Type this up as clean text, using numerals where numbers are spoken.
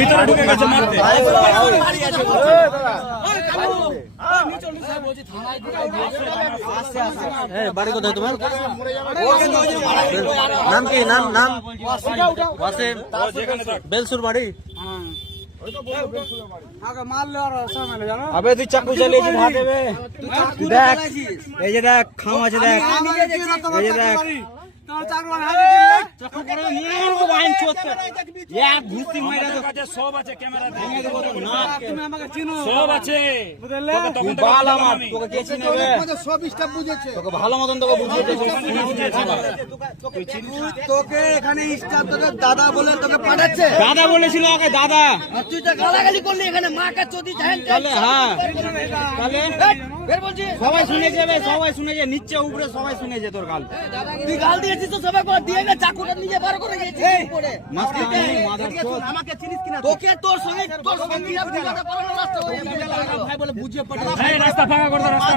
ভিতরে ঢুকে গেছে মারতে। বাড়ি কোথায় তোমার? নাম কি? নাম ওয়াসিম। বেলসুর বাড়ি। আবে তুই চাকু চালিয়েছিস হাতে বে। দেখ এই যে দেখ খাম আছে দেখ, এই যে দেখ সব আছে ক্যামেরা সব আছে। ভালো মতন তোকে বুঝিয়েছে। তোকে এখানে স্টাফ তোকে দাদা বলে তোকে পাঠাচ্ছে। দাদা বলেছিল ওকে দাদা। তুই তো গালাগালি করলি এখানে মাকে চোদি ধ্যান তাহলে হ্যাঁ, তাহলে বের বলছি সবাই শুনেছে বে, সবাই শুনেছে, নিচে উপরে সবাই শুনেছে তোর গাল। তুই গাল দিয়েছিস তো সবাই করে দিয়ে গেছে, চাকুটা নিজে বার করে গেছিস পড়ে। আমাকে চিনিস কিনা? তোকে তোর সঙ্গে বিবাদে পড়ানো রাস্তা হয়ে গেছে। ভাই বলে বুঝিয়ে পাঠাও। রাস্তা ফাঁকা করে দাও, রাস্তা